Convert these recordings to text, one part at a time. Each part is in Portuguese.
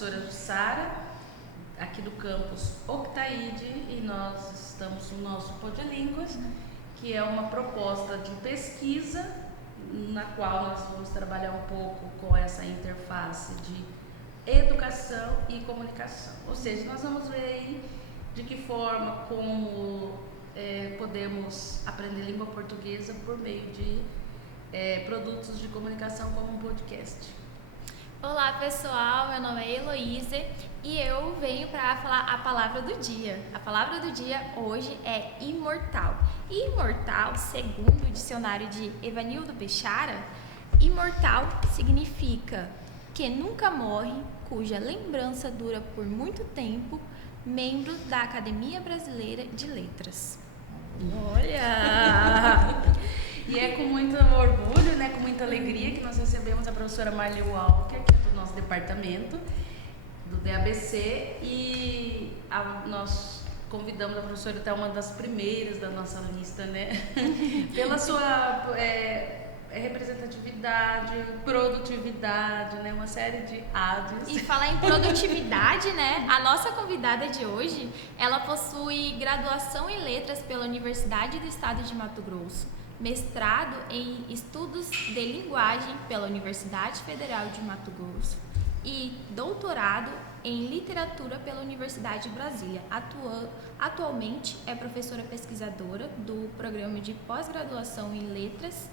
professora Jussara, aqui do campus Octaíde, e nós estamos no nosso Podlínguas, que é uma proposta de pesquisa na qual nós vamos trabalhar um pouco com essa interface de educação e comunicação. Ou seja, nós vamos ver aí de que forma, como podemos aprender língua portuguesa por meio de produtos de comunicação como um podcast. Olá pessoal, meu nome é Heloísa e eu venho para falar a palavra do dia. A palavra do dia hoje é imortal. E imortal, segundo o dicionário de Evanildo Bechara, imortal significa que nunca morre, cuja lembrança dura por muito tempo, membro da Academia Brasileira de Letras. Olha! E é com muito orgulho, né, com muita alegria que nós recebemos a professora Marli Walker, que é do nosso departamento, do DABC, e nós convidamos a professora até uma das primeiras da nossa lista, né, pela sua representatividade, produtividade, né, uma série de áreas. E falar em produtividade, né, a nossa convidada de hoje, ela possui graduação em letras pela Universidade do Estado de Mato Grosso, mestrado em Estudos de Linguagem pela Universidade Federal de Mato Grosso e doutorado em Literatura pela Universidade de Brasília. Atualmente é professora pesquisadora do Programa de Pós-Graduação em Letras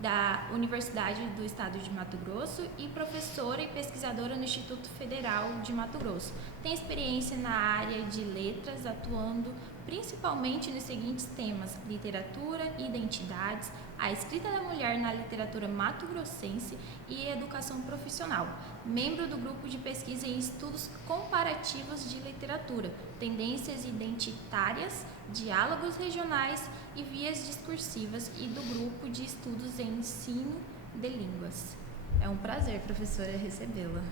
da Universidade do Estado de Mato Grosso e professora e pesquisadora no Instituto Federal de Mato Grosso. Tem experiência na área de letras, atuando principalmente nos seguintes temas: literatura e identidades, a escrita da mulher na literatura mato-grossense e educação profissional. Membro do grupo de pesquisa em estudos comparativos de literatura, tendências identitárias, diálogos regionais e vias discursivas, e do grupo de estudos em ensino de línguas. É um prazer, professora, recebê-la.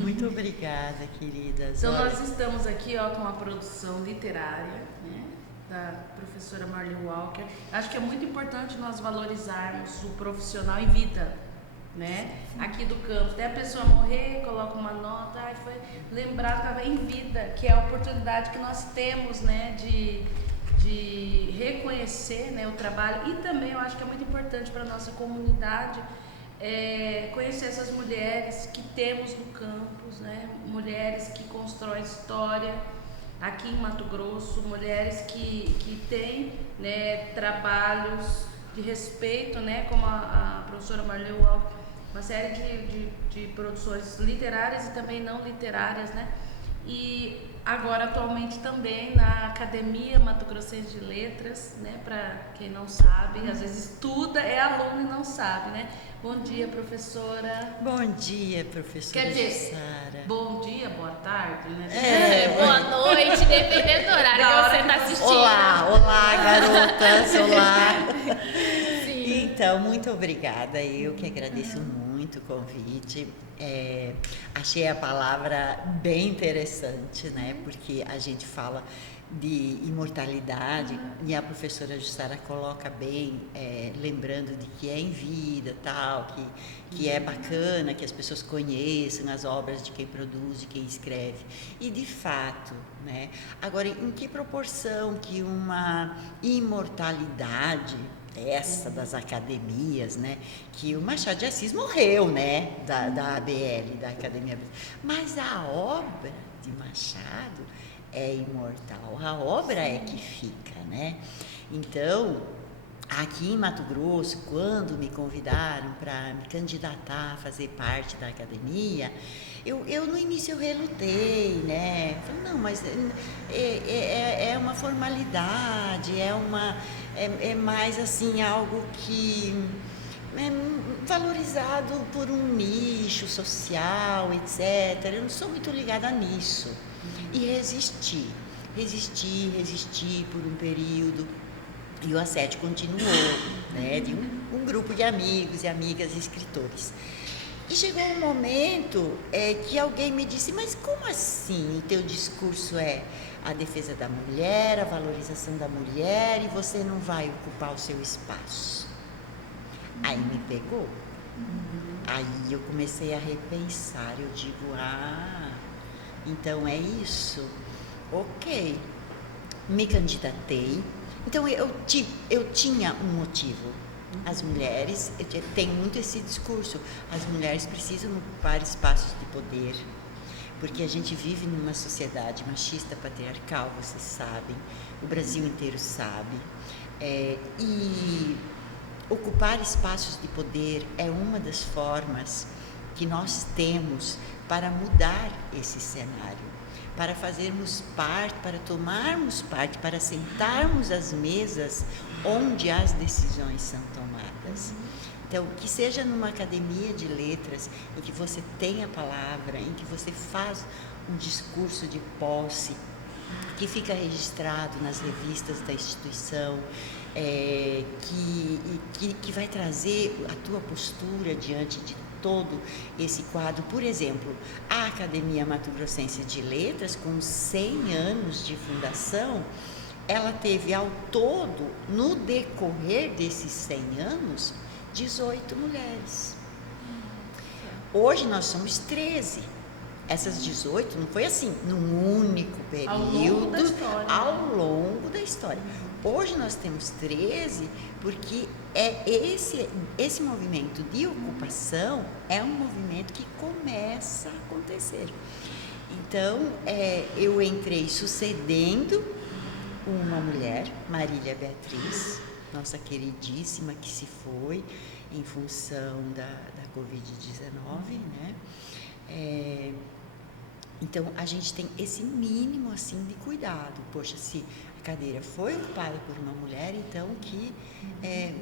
Muito obrigada, queridas. Então nós estamos aqui com a produção literária, né, da professora Marli Walker. Acho que é muito importante nós valorizarmos o profissional em vida, né? Aqui do campus. Até a pessoa morrer, coloca uma nota, foi lembrado em vida, que é a oportunidade que nós temos, né, de reconhecer, né, o trabalho. E também eu acho que é muito importante para a nossa comunidade conhecer essas mulheres que temos no campus, né? Mulheres que constroem história aqui em Mato Grosso, mulheres que têm, né, trabalhos de respeito, né, como a professora Marli Walker, uma série de produções literárias e também não literárias, né? E agora atualmente também na Academia Mato Grossense de Letras, né? Para quem não sabe, às vezes estuda, é aluno e não sabe, né? Bom dia, professora. Bom dia, professora. Quer dizer, Jussara. bom dia, boa tarde, né? Boa noite, dependendo do horário que você está assistindo. Olá, garotas, olá. Sim. Então, muito obrigada, eu que agradeço muito o convite. Achei a palavra bem interessante, né? Porque a gente fala de imortalidade e a professora Jussara coloca bem, lembrando de que é em vida, tal, que é bacana que as pessoas conheçam as obras de quem produz, de quem escreve. E de fato, né? Agora, em que proporção que uma imortalidade essa das academias, né? Que o Machado de Assis morreu, né? Da ABL, da Academia Brasileira. Mas a obra de Machado é imortal, a obra é que fica, né? Então, aqui em Mato Grosso, quando me convidaram para me candidatar a fazer parte da academia, eu no início eu relutei, né? Falei, não, mas é uma formalidade, é mais assim algo que é valorizado por um nicho social, etc. Eu não sou muito ligada nisso. E resisti por um período, e o assédio continuou, né, de um grupo de amigos e amigas escritores. E chegou um momento que alguém me disse, mas como assim o teu discurso é a defesa da mulher, a valorização da mulher, e você não vai ocupar o seu espaço? Aí me pegou. Aí eu comecei a repensar, eu digo, Então é isso. Ok, me candidatei. Então eu tinha um motivo. As mulheres, tem muito esse discurso, as mulheres precisam ocupar espaços de poder, porque a gente vive numa sociedade machista, patriarcal, vocês sabem, o Brasil inteiro sabe, e ocupar espaços de poder é uma das formas que nós temos para mudar esse cenário, para fazermos parte, para tomarmos parte, para sentarmos às mesas onde as decisões são tomadas. Então, que seja numa academia de letras, em que você tem a palavra, em que você faz um discurso de posse, que fica registrado nas revistas da instituição, que vai trazer a tua postura diante de todo esse quadro. Por exemplo, a Academia Mato Grossense de Letras, com 100 anos de fundação, ela teve ao todo, no decorrer desses 100 anos, 18 mulheres. Hoje nós somos 13. Essas 18 não foi assim, num único período, ao longo da história. Hoje nós temos 13 porque esse movimento de ocupação é um movimento que começa a acontecer. Então, eu entrei sucedendo uma mulher, Marília Beatriz, nossa queridíssima, que se foi em função da Covid-19, né? Então, a gente tem esse mínimo, assim, de cuidado. Poxa, se a cadeira foi ocupada por uma mulher, então que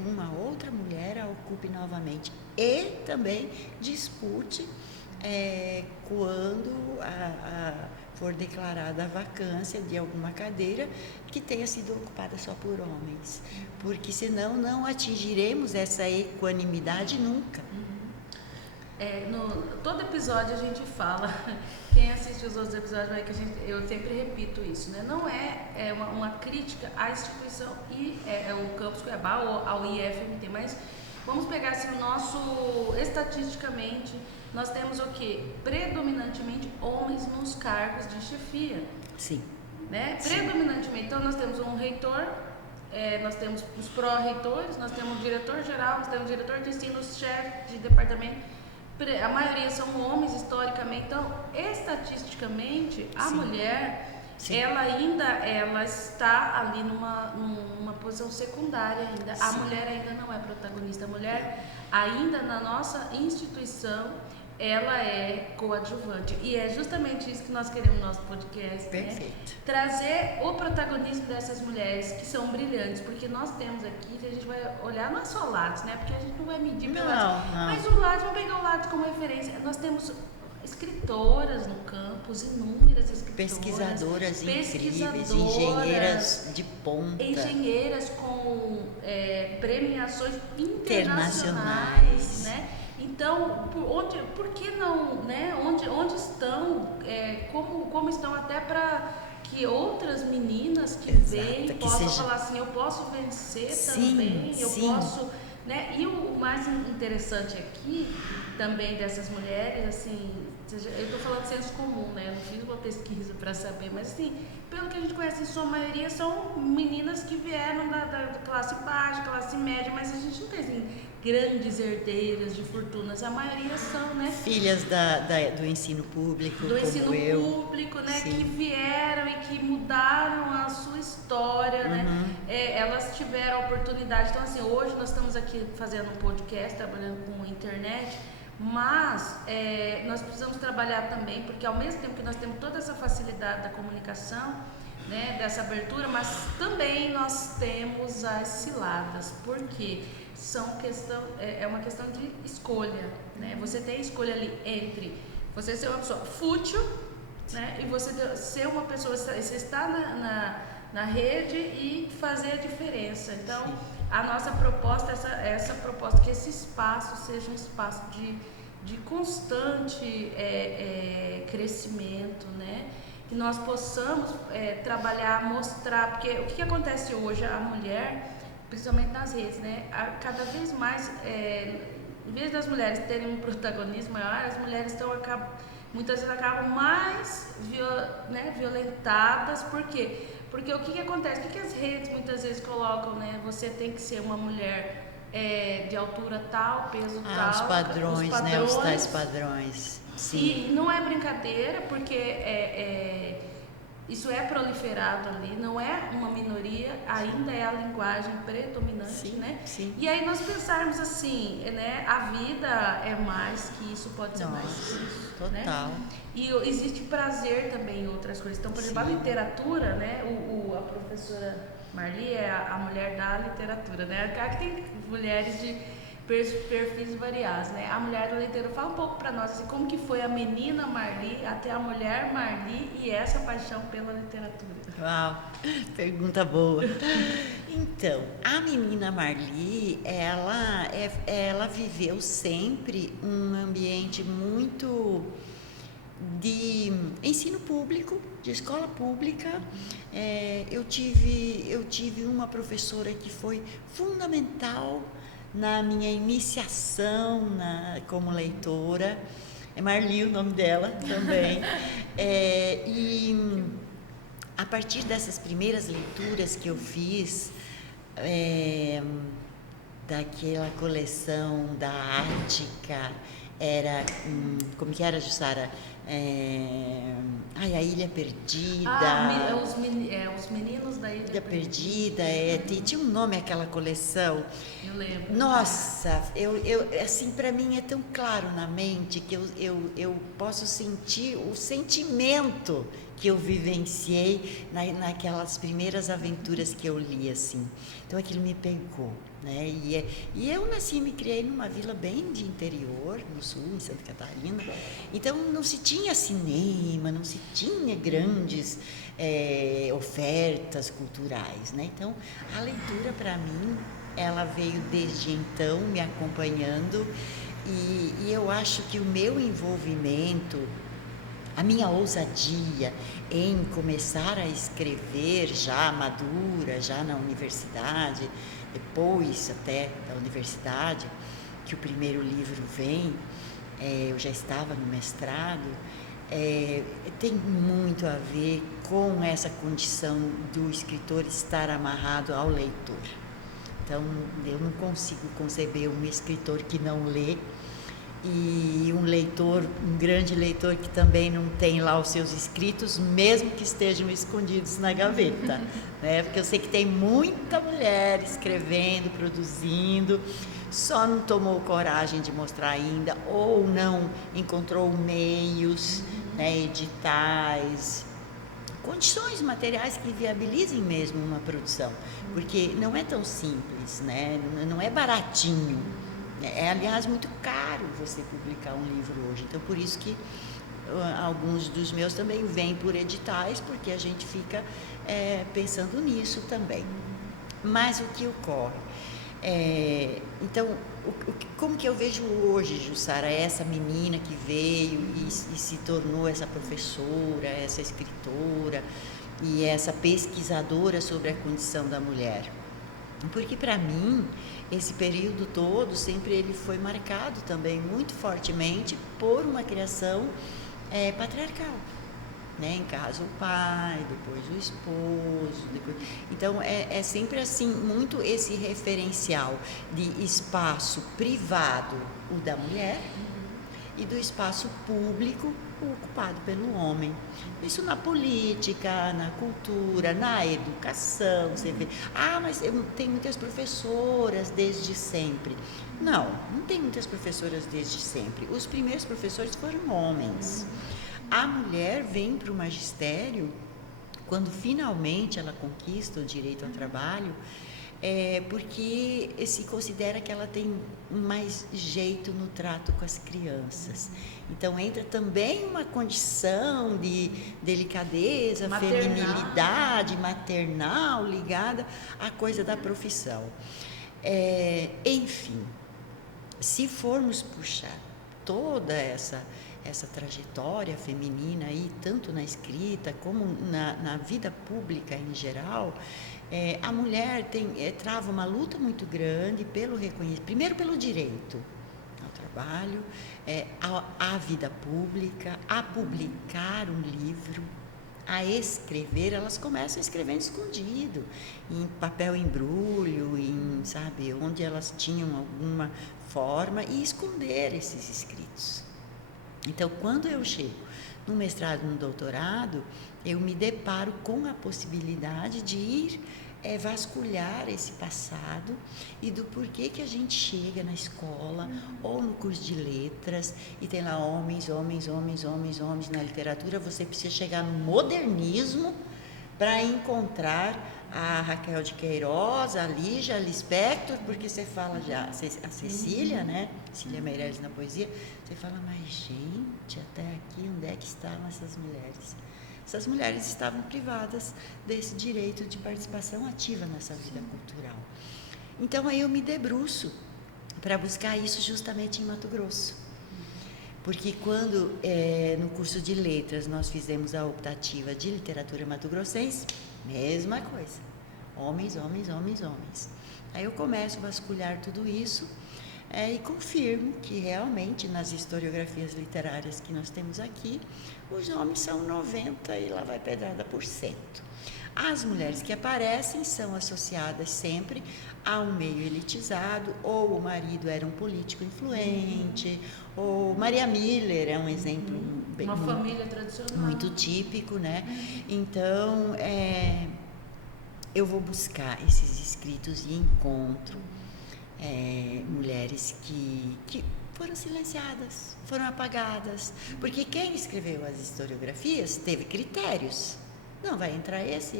uma outra mulher a ocupe novamente. E também dispute quando for declarada a vacância de alguma cadeira que tenha sido ocupada só por homens. Porque senão não atingiremos essa equanimidade nunca. Todo episódio a gente fala, quem assiste os outros episódios vai que eu sempre repito isso, né? Não é uma crítica à instituição e o campus Cuiabá ou ao IFMT, mas vamos pegar assim estatisticamente, nós temos o quê? Predominantemente homens nos cargos de chefia. Sim. Né? Sim. Predominantemente, então nós temos um reitor, nós temos os pró-reitores, nós temos o diretor-geral, nós temos o diretor de ensino, os chefes de departamento. A maioria são homens historicamente, então estatisticamente a mulher, Sim. ela está ali numa posição secundária ainda. A Sim. mulher ainda não é protagonista, a mulher ainda na nossa instituição ela é coadjuvante e é justamente isso que nós queremos no nosso podcast. Perfeito. Né? Trazer o protagonismo dessas mulheres que são brilhantes, porque nós temos aqui, que a gente vai olhar não é só Lattes, né? Porque a gente não vai medir pelo Lattes, mas o Lattes, vamos pegar o Lattes como referência. Nós temos escritoras no campus, inúmeras escritoras, pesquisadoras incríveis, engenheiras de ponta, engenheiras com premiações internacionais, né? Então, por que não, né? Onde estão, como estão até para que outras meninas que vêm possam falar assim, eu posso vencer também, eu posso, né? E o mais interessante aqui também dessas mulheres, assim, eu estou falando de senso comum, né? Eu não fiz uma pesquisa para saber, mas assim, pelo que a gente conhece, em sua maioria são meninas que vieram da classe baixa, classe média, mas a gente não tem assim, grandes herdeiras de fortunas, a maioria são, né? Filhas do ensino público, do como ensino eu. público, né? Sim. Que vieram e que mudaram a sua história, né? Elas tiveram a oportunidade. Então, assim, hoje nós estamos aqui fazendo um podcast, trabalhando com internet, mas nós precisamos trabalhar também, porque ao mesmo tempo que nós temos toda essa facilidade da comunicação, né, dessa abertura, mas também nós temos as ciladas, porque é uma questão de escolha, né? Você tem escolha ali entre você ser uma pessoa fútil, né, e você ser uma pessoa, você está na rede e fazer a diferença. Então, sim, a nossa proposta é essa proposta, que esse espaço seja um espaço de constante crescimento, né? Que nós possamos trabalhar, mostrar, porque o que acontece hoje, a mulher, principalmente nas redes, né? Cada vez mais, em vez das mulheres terem um protagonismo maior, as mulheres estão muitas vezes acabam mais violentadas. Por quê? Porque o que acontece? O que as redes muitas vezes colocam, né? Você tem que ser uma mulher de altura tal, peso tal. Os padrões, né? Os tais padrões. Sim. E não é brincadeira, porque isso é proliferado ali, não é uma minoria, ainda é a linguagem predominante, sim, né? Sim. E aí nós pensarmos assim, né? A vida é mais que isso, pode ser mais que isso. Total. Né? E existe prazer também em outras coisas. Então, por exemplo, a literatura, né? A professora Marli é a mulher da literatura, né? Aqui tem mulheres de perfis variados, né? A mulher da literatura, fala um pouco para nós assim, como que foi a menina Marli até a mulher Marli e essa paixão pela literatura. Uau, pergunta boa. Então, a menina Marli, ela viveu sempre um ambiente muito de ensino público, de escola pública. Eu tive uma professora que foi fundamental na minha iniciação como leitora, é Marli o nome dela também, e a partir dessas primeiras leituras que eu fiz, daquela coleção da Ática, como que era, Jussara? A Ilha Perdida. Os meninos da Ilha Perdida. Tinha um nome aquela coleção. Eu lembro. Nossa, assim, para mim é tão claro na mente que eu posso sentir o sentimento que eu vivenciei naquelas primeiras aventuras que eu li, assim. Então aquilo me pegou, né? E eu nasci e me criei numa vila bem de interior, no sul, em Santa Catarina. Então não se tinha cinema, não se tinha grandes ofertas culturais, né? Então a leitura para mim, ela veio desde então me acompanhando, e eu acho que o meu envolvimento, a minha ousadia em começar a escrever já madura, já na universidade, depois até da universidade, que o primeiro livro vem, eu já estava no mestrado, tem muito a ver com essa condição do escritor estar amarrado ao leitor. Então, eu não consigo conceber um escritor que não lê, e um grande leitor que também não tem lá os seus escritos, mesmo que estejam escondidos na gaveta, né? Porque eu sei que tem muita mulher escrevendo, produzindo, só não tomou coragem de mostrar ainda, ou não encontrou meios, né, editais, condições materiais que viabilizem mesmo uma produção, porque não é tão simples, né? Não é baratinho. Aliás, muito caro você publicar um livro hoje. Então, por isso que alguns dos meus também vêm por editais, porque a gente fica pensando nisso também. Mas o que ocorre? Então, como que eu vejo hoje, Jussara, essa menina que veio e se tornou essa professora, essa escritora e essa pesquisadora sobre a condição da mulher? Porque, para mim, esse período todo, sempre ele foi marcado também muito fortemente por uma criação patriarcal, né? Em casa o pai, depois o esposo, então é sempre assim, muito esse referencial de espaço privado, o da mulher, e do espaço público, o ocupado pelo homem. Isso na política, na cultura, na educação, você vê, mas tem muitas professoras desde sempre. Não tem muitas professoras desde sempre. Os primeiros professores foram homens. A mulher vem para o magistério quando finalmente ela conquista o direito ao trabalho, porque se considera que ela tem mais jeito no trato com as crianças. Então entra também uma condição de delicadeza, feminilidade, maternal, ligada à coisa da profissão. Enfim, se formos puxar toda essa trajetória feminina aí, tanto na escrita como na vida pública em geral, a mulher trava uma luta muito grande pelo reconhecimento, primeiro pelo direito ao trabalho. trabalho, à vida pública, a publicar um livro, a escrever. Elas começam escrevendo escondido, em papel embrulho, sabe, onde elas tinham alguma forma, e esconder esses escritos. Então, quando eu chego no mestrado, no doutorado, eu me deparo com a possibilidade de ir vasculhar esse passado e do porquê que a gente chega na escola ou no curso de letras e tem lá homens, homens, homens, homens, homens na literatura. Você precisa chegar no modernismo para encontrar a Raquel de Queiroz, a Lígia, a Lispector, porque você fala já, a Cecília, né? Cecília Meirelles na poesia, você fala, mas gente, até aqui, onde é que estavam essas mulheres? Essas mulheres estavam privadas desse direito de participação ativa nessa vida cultural. Então, aí eu me debruço para buscar isso justamente em Mato Grosso. Porque quando, no curso de letras, nós fizemos a optativa de literatura mato-grossense, mesma coisa. Homens, homens, homens, homens. Aí eu começo a vasculhar tudo isso e confirmo que realmente nas historiografias literárias que nós temos aqui, os homens são 90 e lá vai pedrada por cento. As mulheres que aparecem são associadas sempre a um meio elitizado, ou o marido era um político influente, ou Maria Miller é um exemplo bem, uma família tradicional, muito típico, né? Então, eu vou buscar esses escritos e encontro mulheres que foram silenciadas, foram apagadas, porque quem escreveu as historiografias teve critérios. Não, vai entrar esse,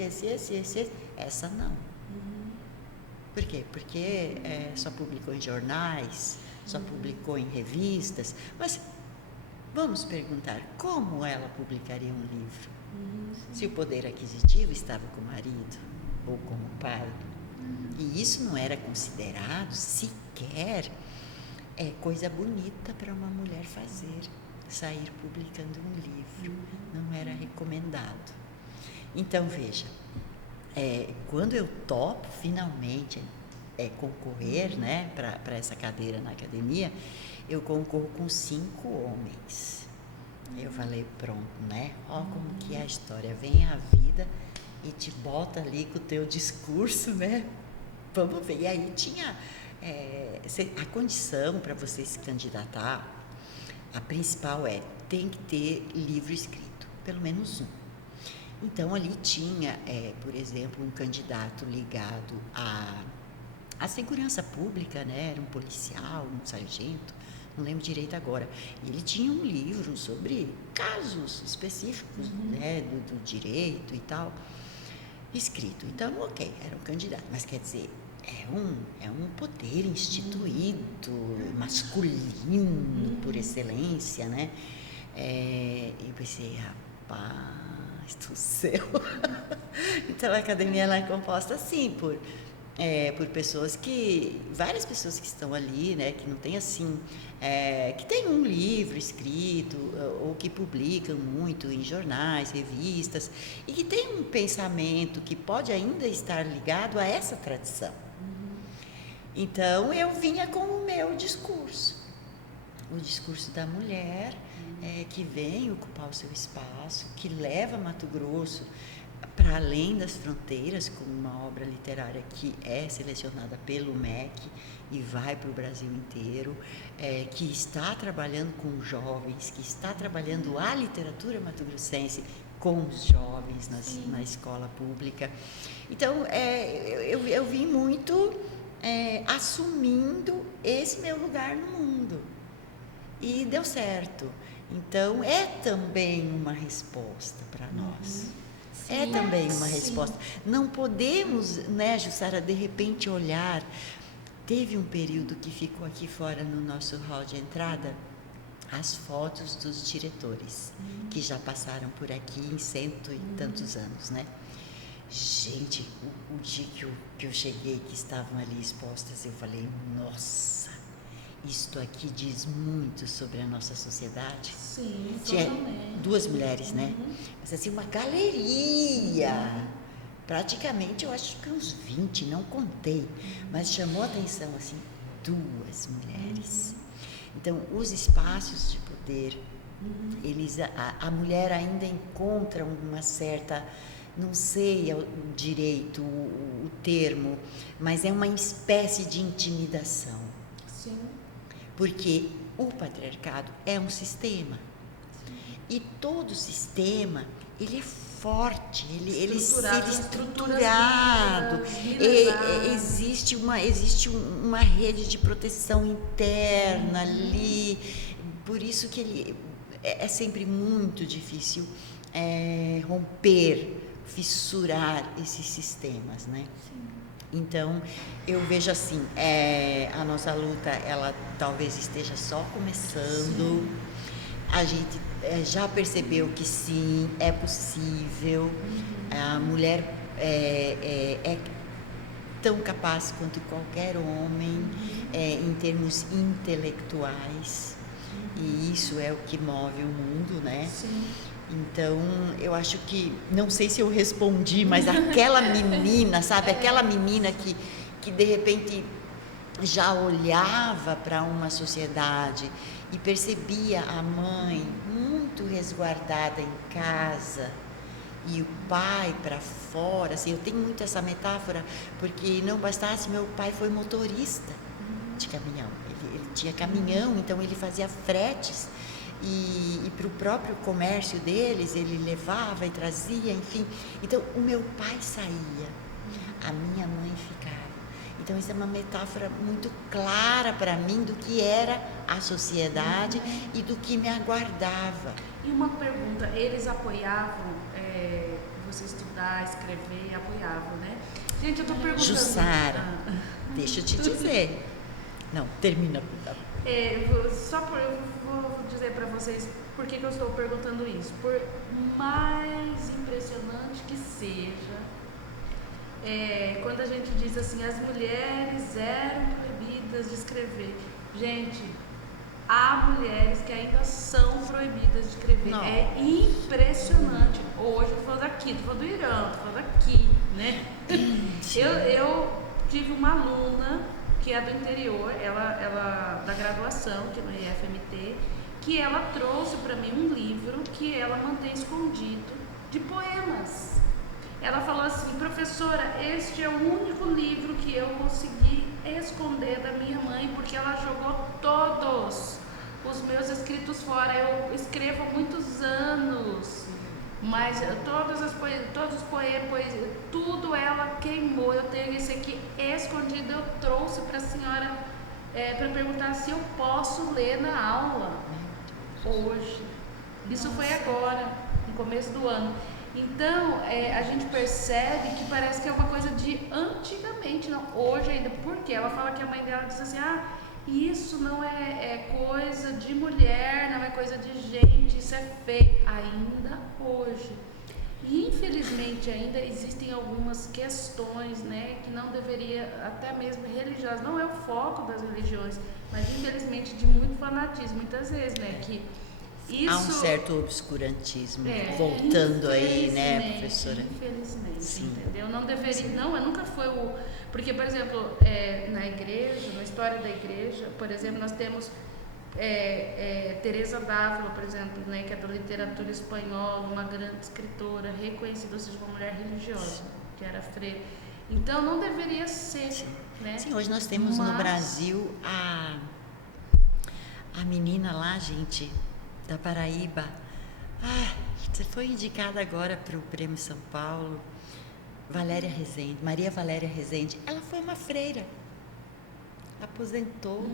essa não. Por quê? Porque só publicou em jornais, só publicou em revistas, mas vamos perguntar, como ela publicaria um livro? Se o poder aquisitivo estava com o marido ou com o pai. E isso não era considerado sequer coisa bonita para uma mulher fazer, sair publicando um livro. Não era recomendado. Então, veja, quando eu topo finalmente concorrer, né, para essa cadeira na academia, eu concorro com 5 homens. Eu falei, pronto, né? Ó como que é a história, vem a vida e te bota ali com o teu discurso, né? Vamos ver. E aí tinha a condição para você se candidatar, a principal tem que ter livro escrito, pelo menos um. Então, ali tinha, por exemplo, um candidato ligado à segurança pública, né? Era um policial, um sargento, não lembro direito agora. Ele tinha um livro sobre casos específicos, né? do direito e tal, escrito. Então, ok, era um candidato, mas quer dizer, é um poder instituído, masculino por excelência, né? E eu pensei, rapaz do céu. Então a academia ela é composta assim por pessoas várias pessoas que estão ali, né, que não tem assim, que tem um livro escrito ou que publicam muito em jornais, revistas e que tem um pensamento que pode ainda estar ligado a essa tradição. Então eu vinha com o meu discurso, o discurso da mulher que vem ocupar o seu espaço, que leva Mato Grosso para além das fronteiras, com uma obra literária que é selecionada pelo MEC e vai para o Brasil inteiro, que está trabalhando com jovens, que está trabalhando a literatura mato-grossense com os jovens na escola pública. Então, eu vim muito assumindo esse meu lugar no mundo. E deu certo. Então, é também uma resposta para nós. É também uma resposta. Não podemos, né, Jussara, de repente olhar. Teve um período que ficou aqui fora no nosso hall de entrada, as fotos dos diretores, que já passaram por aqui em 100 e tantos anos, né? Gente, o dia que eu cheguei, que estavam ali expostas, eu falei, nossa, isto aqui diz muito sobre a nossa sociedade. Sim, tinha 2 mulheres, né? Mas assim, uma galeria. Praticamente, eu acho que uns 20, não contei. Mas chamou a atenção, assim, 2 mulheres. Então, os espaços de poder, a mulher ainda encontra uma certa, não sei o direito, o termo, mas é uma espécie de intimidação. Sim. Porque o patriarcado é um sistema. E todo sistema, ele é forte, ele é estruturado. Existe uma rede de proteção interna ali. Por isso que ele é sempre muito difícil romper, fissurar esses sistemas, né? Sim. Então, eu vejo assim, a nossa luta, ela talvez esteja só começando. Sim. A gente já percebeu que sim, é possível. A mulher é tão capaz quanto qualquer homem em termos intelectuais. E isso é o que move o mundo, né? Sim. Então, eu acho que, não sei se eu respondi, mas aquela menina, sabe? Aquela menina que de repente já olhava para uma sociedade e percebia a mãe muito resguardada em casa e o pai para fora. Assim, eu tenho muito essa metáfora, porque não bastasse, meu pai foi motorista de caminhão. Ele tinha caminhão, então ele fazia fretes. E para o próprio comércio deles, ele levava e trazia, enfim. Então, o meu pai saía, a minha mãe ficava. Então, isso é uma metáfora muito clara para mim do que era a sociedade e do que me aguardava. E uma pergunta, eles apoiavam você estudar, escrever, apoiavam, né? Gente, eu estou perguntando... Jussara, deixa eu te dizer. Não, termina. Eu vou dizer para vocês por que eu estou perguntando isso. Por mais impressionante que seja, quando a gente diz assim, as mulheres eram proibidas de escrever. Gente, há mulheres que ainda são proibidas de escrever. Não. É impressionante. Hoje eu tô falando daqui, tô falando do Irã, tô falando daqui, né? Eu tive uma aluna que é do interior, ela da graduação, que é no IFMT, que ela trouxe para mim um livro que ela mantém escondido de poemas. Ela falou assim, professora, este é o único livro que eu consegui esconder da minha mãe, porque ela jogou todos os meus escritos fora. Eu escrevo há muitos anos, mas todos os poemas, tudo ela queimou. Eu tenho esse aqui escondido, eu trouxe para a senhora para perguntar se eu posso ler na aula hoje. Isso foi agora, no começo do ano. Então, a gente percebe que parece que é uma coisa de antigamente, não, hoje ainda. Por quê? Ela fala que a mãe dela diz assim, isso não é coisa de mulher, não é coisa de gente, isso é feio. Ainda hoje. E, infelizmente, ainda existem algumas questões, né, que não deveria, até mesmo religiosas, não é o foco das religiões, mas, infelizmente, de muito fanatismo, muitas vezes, né, que isso... Há um certo obscurantismo, voltando aí, né, professora? Infelizmente, sim. Entendeu? Não deveria, sim. Não, nunca foi o... Porque, por exemplo, na igreja, na história da igreja, por exemplo, nós temos Teresa d'Ávila, por exemplo, né, que é da literatura espanhola, uma grande escritora, reconhecida, ou seja, uma mulher religiosa, que era freira. Então, não deveria ser, sim. Né? Sim, hoje nós temos no Brasil a menina lá, gente... da Paraíba, foi indicada agora para o Prêmio São Paulo, Maria Valéria Rezende. Ela foi uma freira, aposentou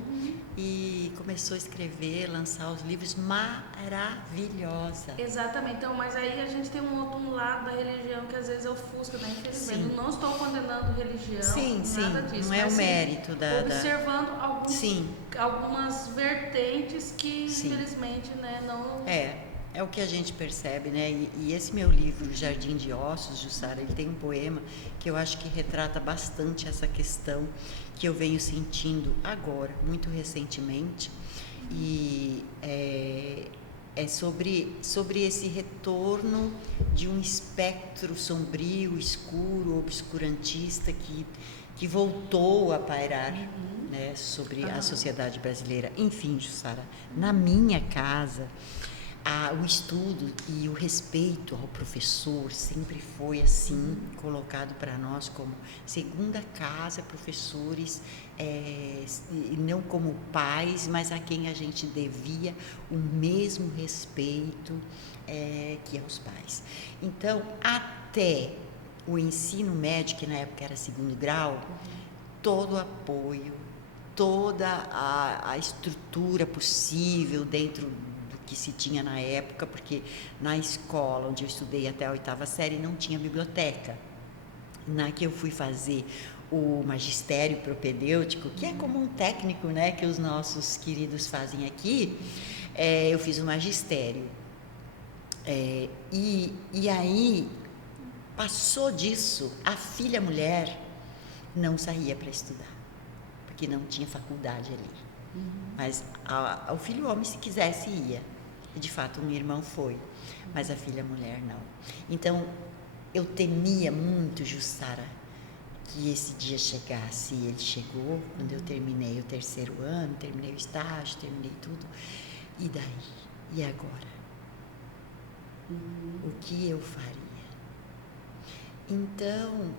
e começou a escrever, lançar os livros, maravilhosa. Exatamente, então, mas aí a gente tem um lado da religião que às vezes ofusca, né? Infelizmente, sim. Não estou condenando religião, sim, nada disso. Não é o mérito observando algumas vertentes que, sim. Infelizmente, né, não... É o que a gente percebe, né? E esse meu livro, Jardim de Ossos, Jussara, ele tem um poema que eu acho que retrata bastante essa questão que eu venho sentindo agora, muito recentemente, e é sobre esse retorno de um espectro sombrio, escuro, obscurantista que que voltou a pairar, né, sobre a sociedade brasileira. Enfim, Jussara, na minha casa, o estudo e o respeito ao professor sempre foi assim colocado para nós como segunda casa, professores, e não como pais, mas a quem a gente devia o mesmo respeito que aos pais. Então, até o ensino médio, que na época era segundo grau, todo o apoio, toda a estrutura possível dentro do que se tinha na época, porque na escola onde eu estudei até a 8ª série não tinha biblioteca. Na que eu fui fazer o magistério propedêutico, que é como um técnico, né, que os nossos queridos fazem aqui, eu fiz o magistério. E aí, passou disso, a filha mulher não saía para estudar, porque não tinha faculdade ali. Mas o filho homem, se quisesse, ia. E, de fato, o meu irmão foi, mas a filha mulher não. Então, eu temia muito, Jussara, que esse dia chegasse. E ele chegou quando eu terminei o 3º ano, terminei o estágio, terminei tudo. E daí? E agora? O que eu faria? Então,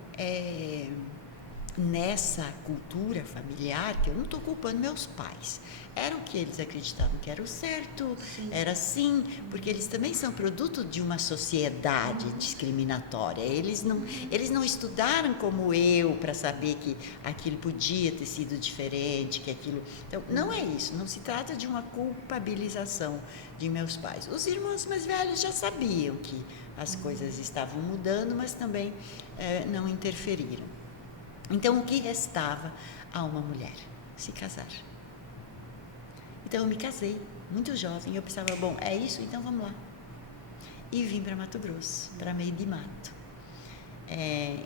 nessa cultura familiar, que eu não estou culpando meus pais, era o que eles acreditavam que era o certo, era assim, porque eles também são produto de uma sociedade discriminatória. Eles não estudaram como eu para saber que aquilo podia ter sido diferente, que aquilo... Então, não é isso, não se trata de uma culpabilização de meus pais. Os irmãos mais velhos já sabiam que as coisas estavam mudando, mas também não interferiram. Então, o que restava a uma mulher? Se casar. Então, eu me casei, muito jovem, eu pensava, bom, é isso, então vamos lá. E vim para Mato Grosso, para meio de mato,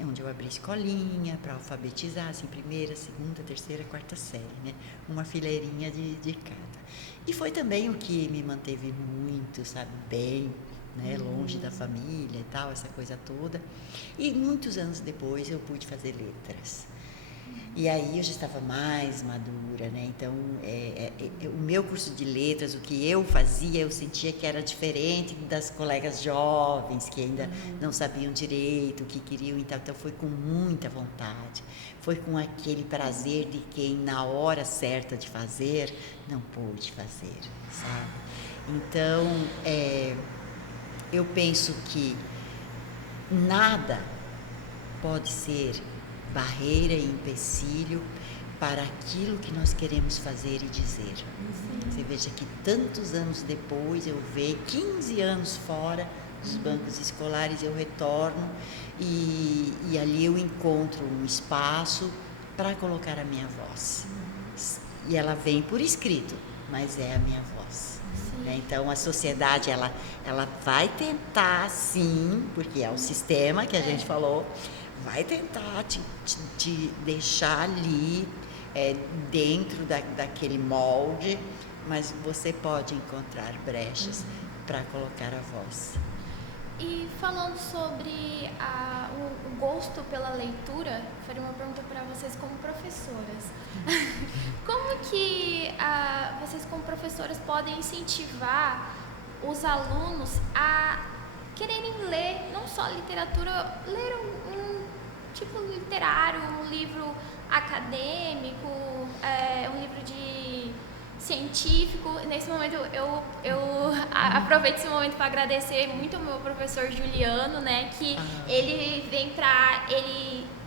onde eu abri escolinha para alfabetizar, assim, 1ª, 2ª, 3ª, 4ª série, né? Uma fileirinha de cada. E foi também o que me manteve muito, sabe, bem, né? Longe da família e tal, essa coisa toda. E muitos anos depois eu pude fazer letras. E aí eu já estava mais madura, né? Então, o meu curso de letras, o que eu fazia, eu sentia que era diferente das colegas jovens, que ainda não sabiam direito o que queriam e tal. Então, foi com muita vontade, foi com aquele prazer de quem, na hora certa de fazer, não pôde fazer, sabe? Então, eu penso que nada pode ser barreira e empecilho para aquilo que nós queremos fazer e dizer. Você veja que tantos anos depois, eu vejo 15 anos fora dos bancos escolares, eu retorno e ali eu encontro um espaço para colocar a minha voz. E ela vem por escrito, mas é a minha voz. Então, a sociedade, ela vai tentar, sim, porque é o sistema que a gente falou, vai tentar te deixar ali dentro daquele molde, mas você pode encontrar brechas para colocar a voz. E falando sobre o gosto pela leitura, faria uma pergunta para vocês como professoras. Como que vocês como professoras podem incentivar os alunos a quererem ler, não só literatura, ler um tipo literário, um livro acadêmico, um livro de científico? Nesse momento eu aproveito esse momento para agradecer muito ao meu professor Juliano, né, que ele vem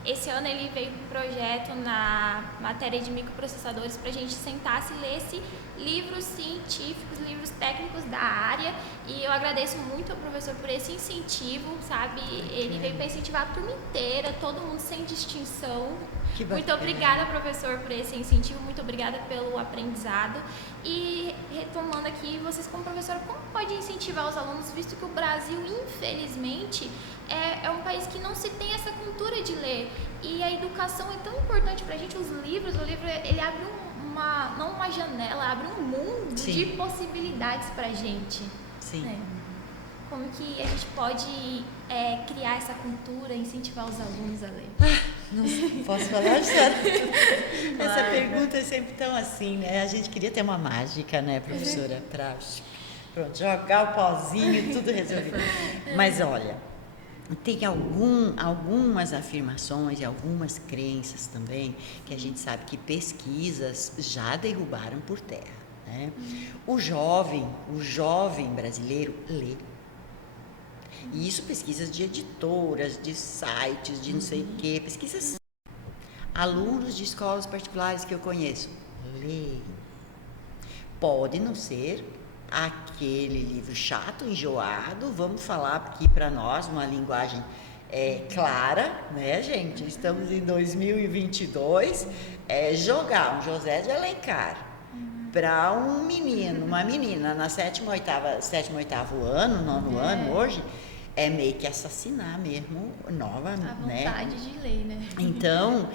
esse ano ele veio com um projeto na matéria de microprocessadores para a gente sentar e lesse livros científicos, livros técnicos da área, e eu agradeço muito ao professor por esse incentivo, sabe? Ele veio para incentivar a turma inteira, todo mundo sem distinção. Muito obrigada, professor, por esse incentivo, muito obrigada pelo aprendizado. E retomando aqui, vocês como professora, como pode incentivar os alunos, visto que o Brasil, infelizmente, é um país que não se tem essa cultura de ler, e a educação é tão importante pra gente. O livro ele abre não uma janela, abre um mundo de possibilidades pra gente. Sim. Né? Como que a gente pode criar essa cultura, incentivar os alunos a ler? Não posso falar, Sara? Essa pergunta é sempre tão assim, né? A gente queria ter uma mágica, né, professora? Para pronto, jogar o pozinho e tudo resolvido. Mas olha, tem algumas afirmações e algumas crenças também que a gente sabe que pesquisas já derrubaram por terra, né? O jovem brasileiro lê. E isso pesquisas de editoras, de sites, de não sei o quê, pesquisas. Alunos de escolas particulares que eu conheço, leem. Pode não ser aquele livro chato, enjoado, vamos falar aqui para nós uma linguagem clara, né, gente? Estamos em 2022, jogar um José de Alencar para um menino, uma menina na sétimo, oitavo ano, nono ano hoje, é meio que assassinar mesmo, nova, A né? vontade de ler, né? Então,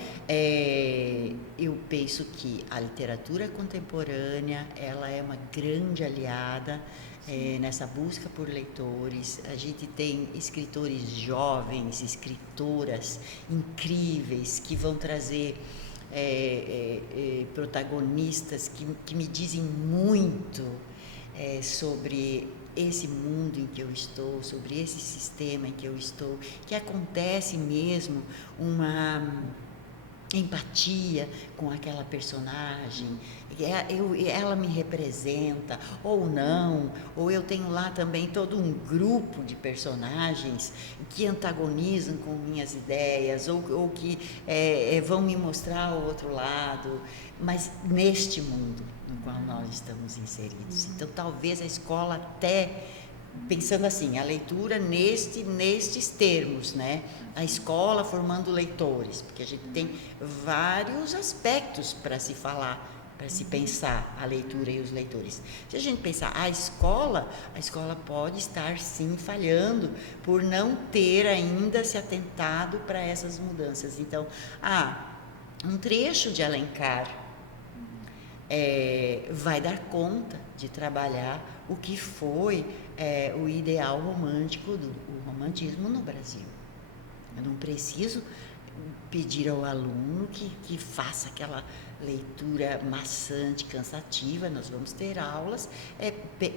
eu penso que a literatura contemporânea, ela é uma grande aliada nessa busca por leitores. A gente tem escritores jovens, escritoras incríveis que vão trazer protagonistas que me dizem muito sobre esse mundo em que eu estou, sobre esse sistema em que eu estou, que acontece mesmo uma empatia com aquela personagem, ela me representa ou não, ou eu tenho lá também todo um grupo de personagens que antagonizam com minhas ideias ou que vão me mostrar o outro lado, mas neste mundo no qual nós estamos inseridos. Então talvez a escola até, pensando assim, a leitura nestes termos, né? A escola formando leitores, porque a gente tem vários aspectos para se falar, para se pensar a leitura e os leitores. Se a gente pensar a escola pode estar sim falhando por não ter ainda se atentado para essas mudanças. Então, um trecho de Alencar vai dar conta de trabalhar o que foi o ideal romântico o romantismo no Brasil. Eu não preciso pedir ao aluno que faça aquela leitura maçante, cansativa. Nós vamos ter aulas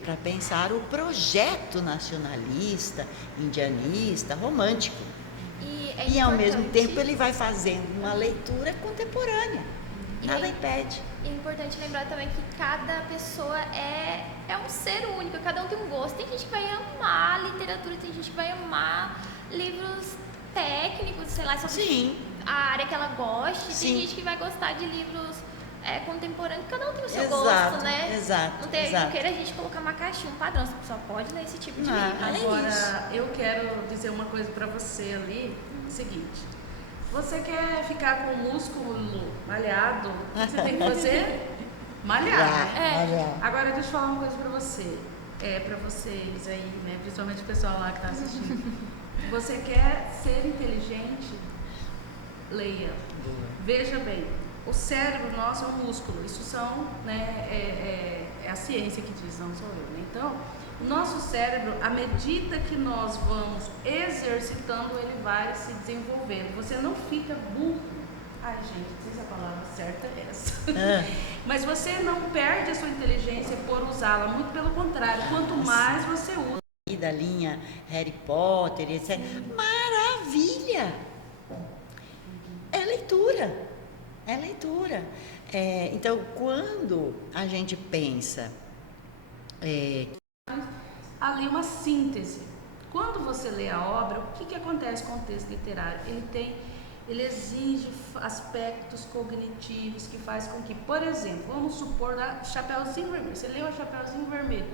para pensar o projeto nacionalista, indianista, romântico. E ao mesmo tempo ele vai fazendo uma leitura contemporânea. Nada impede. É importante lembrar também que cada pessoa é um ser único, cada um tem um gosto. Tem gente que vai amar literatura, tem gente que vai amar livros técnicos, sei lá, sobre a área que ela goste. Sim. Tem gente que vai gostar de livros contemporâneos, cada um tem o seu gosto, né? Exato. Não queira a gente colocar uma caixinha, um padrão, você só pode ler esse tipo de livro. Agora, eu quero dizer uma coisa pra você ali, o seguinte. Você quer ficar com o músculo malhado, o que você tem que fazer? Malhar. Agora, deixa eu falar uma coisa pra você. Pra vocês aí, né? Principalmente o pessoal lá que tá assistindo. Você quer ser inteligente? Leia. Veja bem, o cérebro nosso é um músculo. Isso são, né? É a ciência que diz, não sou eu, né? Então, o nosso cérebro, à medida que nós vamos exercitando, ele vai se desenvolvendo. Você não fica burro. Ai, gente, não sei se a palavra certa é essa. Mas você não perde a sua inteligência por usá-la. Muito pelo contrário. Quanto mais você usa. E da linha Harry Potter, etc. Maravilha! É leitura. Então, quando a gente pensa... ali uma síntese. Quando você lê a obra, o que acontece com o texto literário? Ele exige aspectos cognitivos que faz com que, por exemplo, vamos supor Chapeuzinho Vermelho. Você leu a Chapeuzinho Vermelho.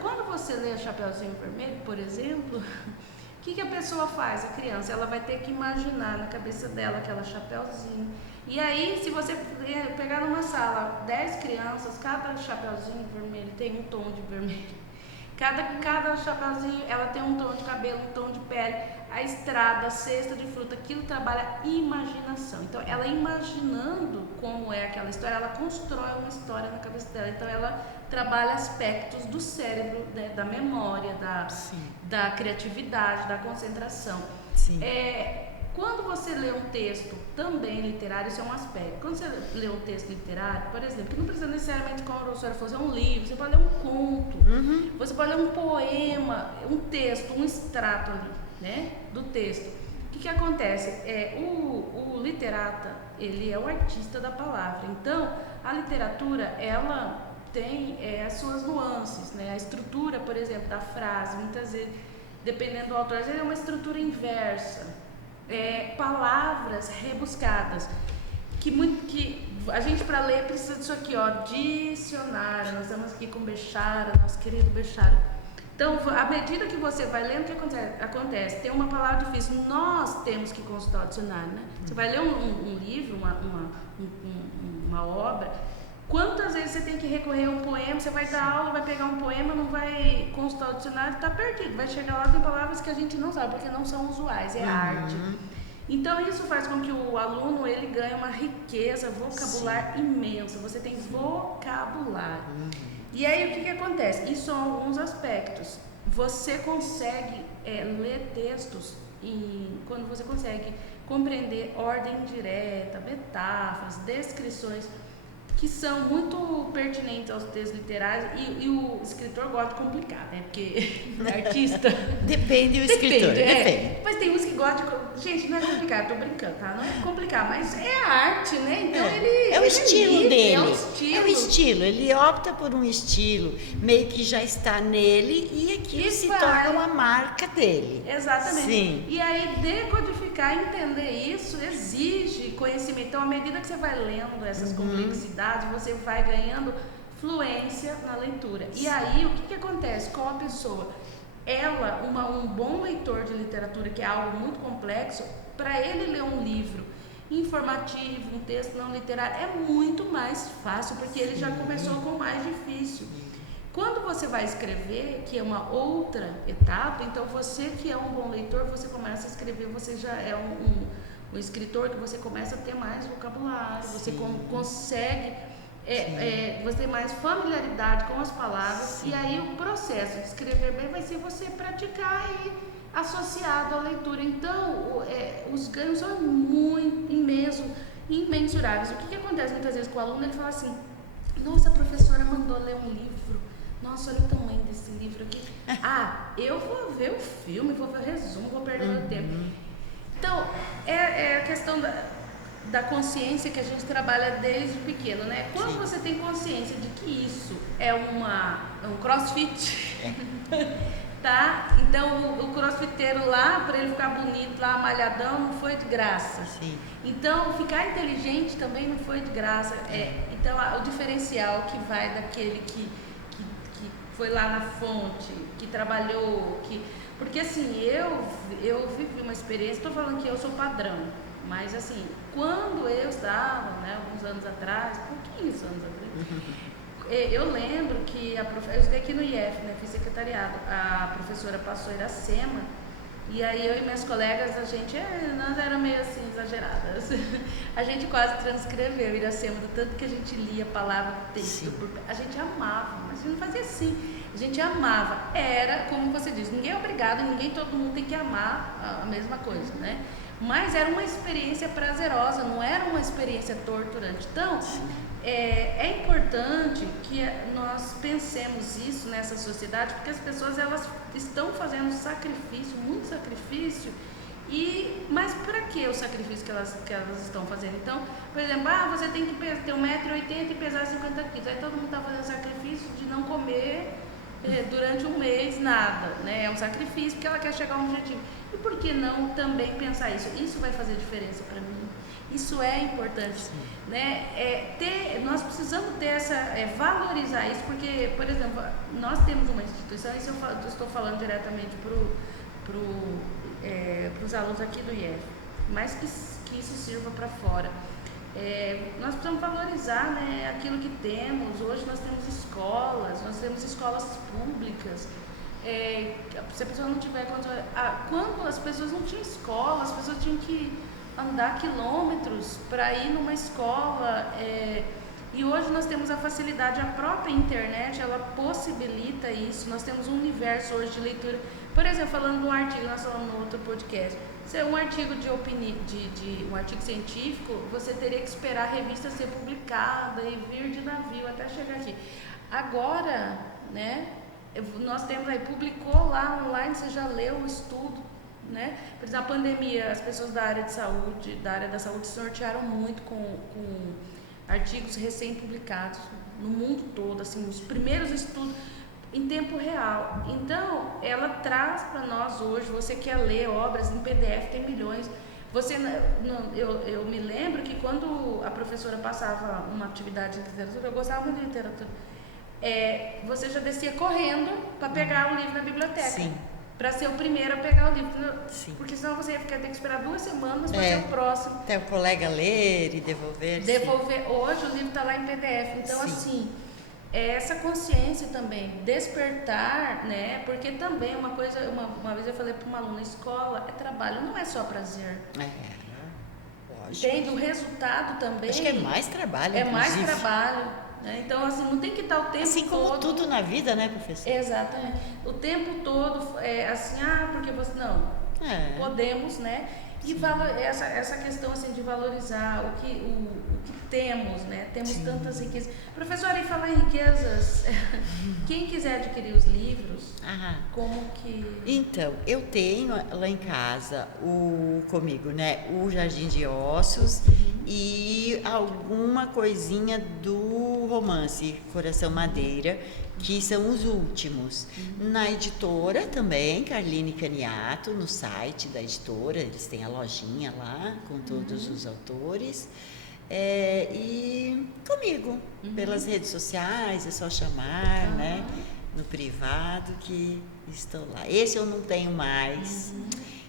Quando você lê a Chapeuzinho Vermelho, por exemplo, o que a pessoa faz? A criança, ela vai ter que imaginar na cabeça dela aquela Chapeuzinho. E aí, se você pegar numa sala 10 crianças, cada Chapeuzinho Vermelho tem um tom de vermelho. Cada chapeuzinho, ela tem um tom de cabelo, um tom de pele, a estrada, a cesta de fruta, aquilo trabalha imaginação. Então, ela imaginando como é aquela história, ela constrói uma história na cabeça dela. Então, ela trabalha aspectos do cérebro, né, da memória, da criatividade, da concentração. Quando você lê um texto também literário, isso é um aspecto. Quando você lê um texto literário, por exemplo, que não precisa necessariamente, como a professora falou, é um livro, você pode ler um conto, você pode ler um poema, um texto, um extrato ali, né, do texto. O que acontece? O literata, ele é o artista da palavra. Então, a literatura, ela tem as suas nuances, né? A estrutura, por exemplo, da frase, muitas vezes, dependendo do autor, às vezes é uma estrutura inversa. Palavras rebuscadas, que a gente, para ler, precisa disso aqui, ó, dicionário. Nós estamos aqui com o Bechara, nosso querido Bechara. Então, à medida que você vai lendo, o que acontece? Tem uma palavra difícil, nós temos que consultar o dicionário, né? Você vai ler um livro, uma obra, quantas vezes você tem que recorrer a um poema, você vai dar aula, vai pegar um poema, não vai consultar o dicionário, está perdido. Vai chegar lá, tem palavras que a gente não sabe, porque não são usuais, é arte. Então, isso faz com que o aluno, ele ganhe uma riqueza vocabular imensa. Você tem vocabulário. E aí, o que acontece? Isso são alguns aspectos. Você consegue ler textos quando você consegue compreender ordem direta, metáforas, descrições, que são muito pertinentes aos textos literários, e o escritor gosta de complicar, né? Porque artista... Depende do escritor, depende. Mas tem uns que gostam de... Gente, não é complicar, tô brincando, tá? Não é complicar, mas é a arte, né? Então ele... É o estilo dele. É o estilo. Ele opta por um estilo, meio que já está nele, e aquilo se torna uma marca dele. Exatamente. Sim. E aí, decodificar, entender isso, exige conhecimento. Então, à medida que você vai lendo essas complexidades, você vai ganhando fluência na leitura. E aí, o que acontece com a pessoa? Ela, um bom leitor de literatura, que é algo muito complexo, para ele ler um livro informativo, um texto não literário, é muito mais fácil, porque ele já começou com o mais difícil. Quando você vai escrever, que é uma outra etapa, então você que é um bom leitor, você começa a escrever, você já é um escritor, que você começa a ter mais vocabulário, você consegue, você tem mais familiaridade com as palavras, e aí o processo de escrever bem vai ser você praticar e associado à leitura. Então, os ganhos são muito imensuráveis. O que acontece muitas vezes com o aluno? Ele fala assim: nossa, a professora mandou ler um livro, nossa, olha o tamanho desse livro aqui. Eu vou ver o filme, vou ver o resumo, vou perder meu tempo. Então, é a questão da consciência que a gente trabalha desde pequeno, né? Quando você tem consciência de que isso é um crossfit, tá? Então, o crossfiteiro lá, para ele ficar bonito lá, malhadão, não foi de graça. Sim. Então, ficar inteligente também não foi de graça. Então, o diferencial que vai daquele que foi lá na fonte, que trabalhou, porque assim, eu vivi uma experiência, estou falando que eu sou padrão, mas assim, quando eu estava, né, alguns anos atrás, pouquinhos anos atrás, eu lembro que eu estudei aqui no IF, né, fiz secretariado, a professora passou Iracema, e aí eu e minhas colegas, a gente, nós éramos meio assim, exageradas, a gente quase transcreveu Iracema, do tanto que a gente lia palavra, texto, a gente amava, mas a gente não fazia assim, a gente amava, era, como você diz, ninguém é obrigado, todo mundo tem que amar a mesma coisa, né? Mas era uma experiência prazerosa, não era uma experiência torturante. Então, é importante que nós pensemos isso nessa sociedade, porque as pessoas, elas estão fazendo sacrifício, muito sacrifício, mas para que o sacrifício que elas estão fazendo? Então, por exemplo, você tem que ter 1,80 m e pesar 50 quilos, aí todo mundo está fazendo sacrifício de não comer durante um mês nada, né? É um sacrifício porque ela quer chegar a um objetivo. E por que não também pensar isso? Isso vai fazer diferença para mim. Isso é importante, né? Nós precisamos ter valorizar isso, porque, por exemplo, nós temos uma instituição, isso eu estou falando diretamente para os alunos aqui do IF, mas que isso sirva para fora. Nós precisamos valorizar, né, aquilo que temos. Hoje nós temos escolas públicas. Se a pessoa não tiver quando as pessoas não tinham escola, as pessoas tinham que andar quilômetros para ir numa escola, e hoje nós temos a facilidade, a própria internet, ela possibilita isso. Nós temos um universo hoje de leitura. Por exemplo, falando de um artigo, nós falamos no outro podcast, Se é um artigo de opinião, um artigo científico, você teria que esperar a revista ser publicada e vir de navio até chegar aqui. Agora, né, nós temos aí, publicou lá online, você já leu o estudo, né? Por exemplo, a pandemia, as pessoas da área da saúde se nortearam muito com artigos recém-publicados no mundo todo, assim, os primeiros estudos em tempo real. Então, ela traz para nós hoje, você quer ler obras em PDF, tem milhões. Eu me lembro que quando a professora passava uma atividade de literatura, eu gostava muito de literatura, você já descia correndo para pegar o livro na biblioteca. Sim. Para ser o primeiro a pegar o livro. Sim. Porque senão você ia ter que esperar 2 semanas para ser o próximo. Até o colega ler e devolver. Hoje o livro está lá em PDF. Então, assim, essa consciência também, despertar, né? Porque também uma vez eu falei para uma aluna, escola é trabalho, não é só prazer. Lógico. Tem do resultado também. Acho que é mais trabalho, É inclusive. mais trabalho. Então, assim, não tem que estar o tempo todo... Assim como tudo na vida, né, professor? Exatamente. O tempo todo, assim, porque você... Não, podemos, né? E essa questão, assim, de valorizar o que temos, né? Temos tantas riquezas. Professora, e falar em riquezas, quem quiser adquirir os livros, como que... Então, eu tenho lá em casa comigo, né, o Jardim de Ossos e alguma coisinha do romance Coração Madeira, que são os últimos. Na editora também, Carline Caniato, no site da editora, eles têm a lojinha lá com todos os autores. E comigo, pelas redes sociais, é só chamar, né, no privado, que estou lá. Esse eu não tenho mais.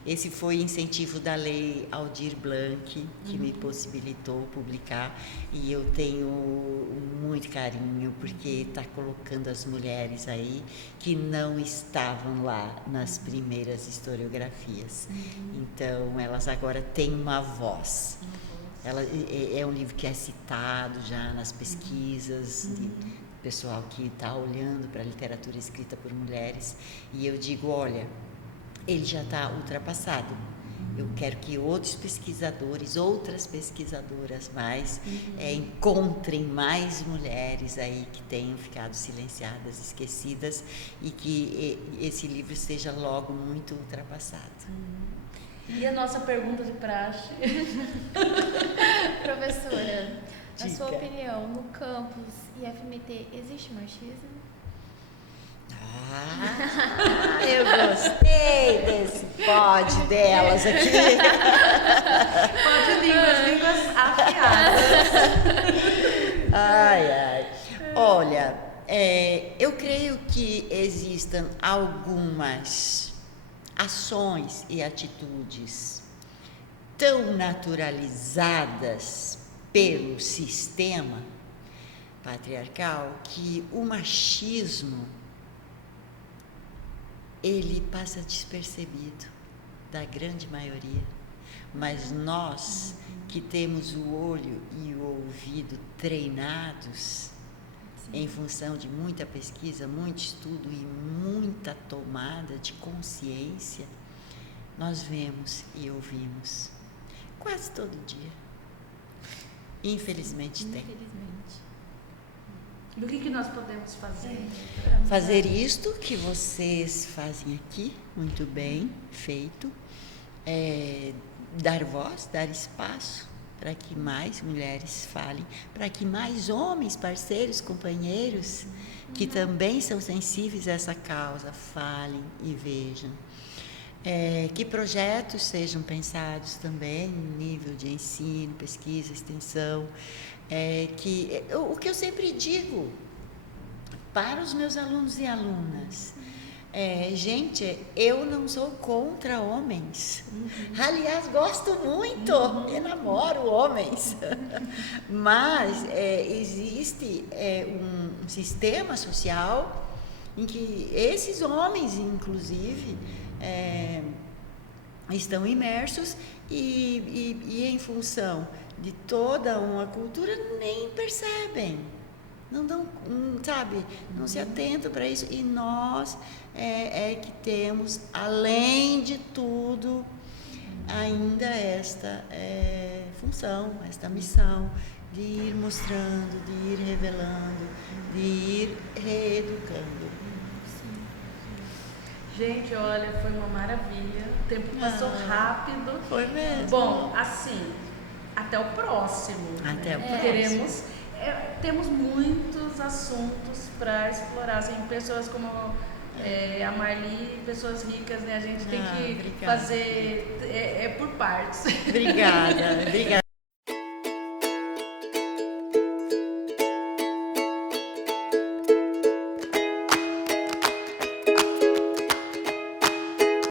Esse foi incentivo da lei Aldir Blanc, que me possibilitou publicar, e eu tenho muito carinho, porque está colocando as mulheres aí que não estavam lá nas primeiras historiografias. Então, elas agora têm uma voz. É um livro que é citado já nas pesquisas de pessoal que está olhando para a literatura escrita por mulheres, e eu digo, olha, ele já está ultrapassado. Eu quero que outros pesquisadores, outras pesquisadoras mais, encontrem mais mulheres aí que tenham ficado silenciadas, esquecidas, e que esse livro seja logo muito ultrapassado. E a nossa pergunta de praxe? Professora, na sua opinião, no campus IFMT existe machismo? Eu gostei desse pod delas aqui. Pode línguas afiadas. Olha, eu creio que existam algumas ações e atitudes tão naturalizadas pelo sistema patriarcal que o machismo ele passa despercebido da grande maioria, mas nós que temos o olho e o ouvido treinados em função de muita pesquisa, muito estudo e muita tomada de consciência, nós vemos e ouvimos quase todo dia. Infelizmente tem. Do que nós podemos fazer? Fazer isto que vocês fazem aqui, muito bem feito, dar voz, dar espaço para que mais mulheres falem, para que mais homens, parceiros, companheiros, que também são sensíveis a essa causa, falem e vejam. Que projetos sejam pensados também no nível de ensino, pesquisa, extensão, o que eu sempre digo para os meus alunos e alunas, gente, eu não sou contra homens. Aliás, gosto muito, eu namoro homens. Mas existe um sistema social em que esses homens, inclusive, estão imersos e em função de toda uma cultura nem percebem. Não dão, sabe, não se atentam para isso. E nós que temos, além de tudo, ainda esta função, esta missão de ir mostrando, de ir revelando, de ir reeducando. Gente, olha, foi uma maravilha. O tempo passou rápido. Foi mesmo. Bom, assim, até o próximo. Até o próximo. Temos muitos assuntos para explorar. Assim, pessoas como a Marli, pessoas ricas, né? A gente tem que obrigada. fazer por partes. Obrigada.